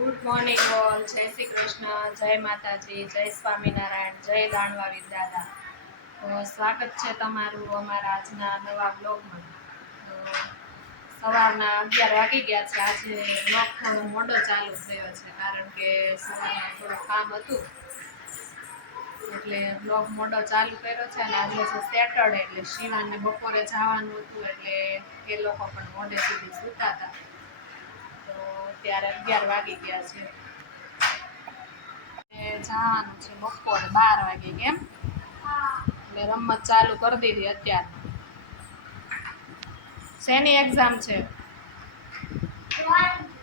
Good morning all. જય શ્રી કૃષ્ણ, જય માતાજી, જય સ્વામિનારાયણ, જય દાનવાવી દાદા. તો સ્વાગત છે તમારું અમારા આજના નવા બ્લોગમાં. તો સવારના 11 વાગી ગયા છે. આજે બ્લોગ થોડો મોડો ચાલુ થયો છે કારણ કે સવારમાં થોડું કામ હતું એટલે બ્લોગ મોડો ચાલુ કર્યો છે. અને આજે છે સેટરડે એટલે શિવાને બપોરે જવાનું હતું એટલે એ લોકો પણ મોડે સુધી સૂતા હતા. તો ત્યારે 11 વાગી ગયા છે. જવાનું છે બપોરે 12 વાગે. કેમ એટલે રમત ચાલુ કરી દીધી અત્યારે. શેની એક્ઝામ છે?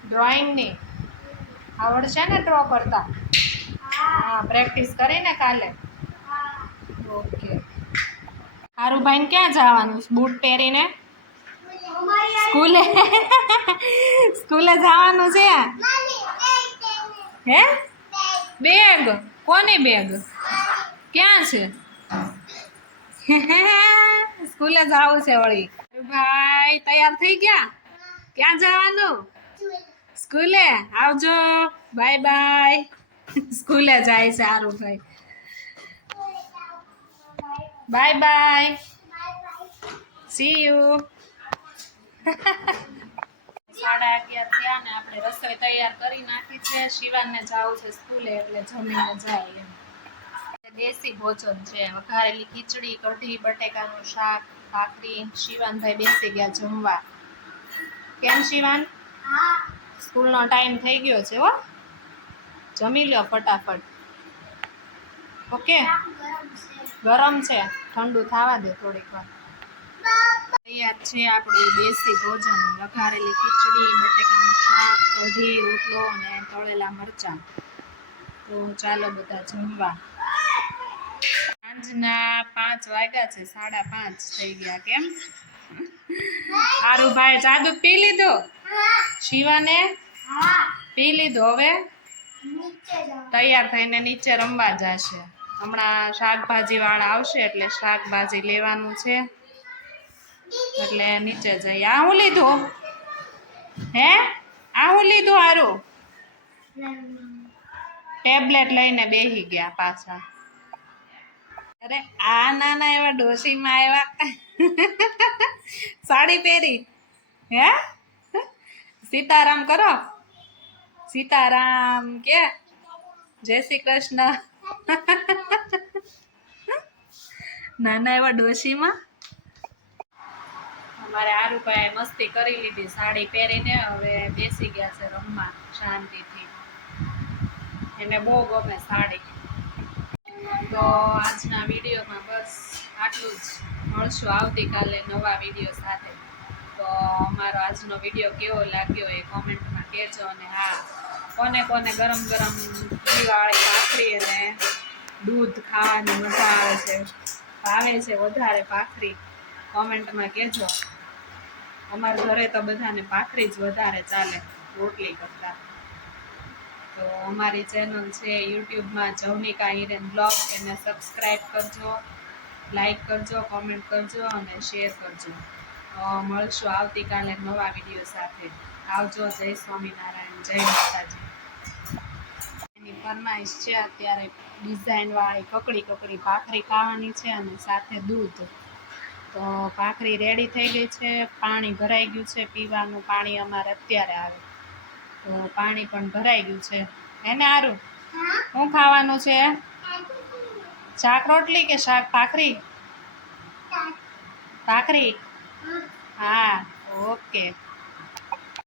ડ્રોઈંગની. આવડશે ને ડ્રો કરતા? હા, પ્રેક્ટિસ કરીને કાલે. ઓકે. હારું ભાઈને ક્યાં જવાનું? બૂટ પહેરીને સ્કૂલે સ્કૂલે જવાનું છે? હે? બેગ? કોની બેગ? ક્યાં છે? સ્કૂલે જવું છે વળી. ભાઈ તૈયાર થઈ ગયા? ક્યાં જવાનું? સ્કૂલે. આવજો. Bye bye. સ્કૂલે જાય છે આરુભાઈ. Bye bye. See you. 11:30 થયા ને આપણે રસોઈ તૈયાર કરી નાખી છે. શિવાનને જવું છે સ્કૂલે એટલે જમીને જાય એમ. દેશી ભોજન છે. વઘારેલી ખીચડી, કઢી, બટેકાનું શાક, ભાખરી. શિવાનભાઈ બેસી ગયા જમવા. કેમ શિવાન? સ્કૂલનો ટાઈમ થઈ ગયો છે હો. જમી લો ફટાફટ. ઓકે. ગરમ છે, ઠંડુ થવા દે થોડીક વાર. તૈયાર છે આપણું દેશી ભોજન. વઘારેલી ખીચડી, બટેકાનું શાક, કઢી, રોટલો અને તળેલા મરચાં. તો ચાલો બધા જમવા. સાંજના 5 વાગ્યા છે, 5:30 થઈ ગયા. કેમ આરુભાઈ જાદુ પી લીધો? શિવાને પી લીધો. હવે તૈયાર થઈને નીચે રમવા જશે. હમણાં શાકભાજી વાળા આવશે એટલે શાકભાજી લેવાનું છે એટલે નીચે જઈ. આ હું લીધું? હે? આ હું લીધું? હારું ટેબ્લેટ લઈને બેસી ગયા પાછા. અરે આ નાના એવા ડોશીમાં આવ્યા. સાડી પહેરી. હે? સીતારામ કરો. સીતારામ કે જય શ્રી કૃષ્ણ. નાના એવા ડોશીમાં. અમારે આરુભાઈ મસ્તી કરી લીધી સાડી પહેરીને. હવે બેસી ગયા છે રમવા શાંતિથી. એને બહુ ગમે સાડી. તો આજના વિડીયોમાં બસ આટલું જ. મળશું આવતીકાલે નવા વિડીયો સાથે. તો અમારો આજનો વિડીયો કેવો લાગ્યો એ કોમેન્ટમાં કહેજો. અને હા, કોને કોને ગરમ ગરમ ઘીવાળી ભાખરી અને દૂધ ખાવાની મજા આવે છે, ભાવે છે વધારે ભાખરી, કોમેન્ટમાં કહેજો. અમારા ઘરે તો બધાને ભાખરી જ વધારે ચાલે રોટલી કરતાં. તો અમારી ચેનલ છે યુટ્યુબમાં જવનિકા હિરેન બ્લોગ, એને સબસ્ક્રાઈબ કરજો, લાઈક કરજો, કોમેન્ટ કરજો અને શેર કરજો. મળશું આવતીકાલે નવા વિડીયો સાથે. આવજો. જય સ્વામિનારાયણ, જય માતાજી. એની ફરમાઈશ છે અત્યારે ડિઝાઇનવાળી કકડી ભાખરી ખાવાની છે અને સાથે દૂધ. તો ભાખરી રેડી થઈ ગઈ છે. પાણી ભરાઈ ગયું છે. પીવાનું પાણી અમારે અત્યારે આવે. તો પાણી પણ ભરાઈ ગયું છે. એને હારું શું ખાવાનું છે? શાક રોટલી કે શાક ભાખરી? ભાખરી. હા, ઓકે.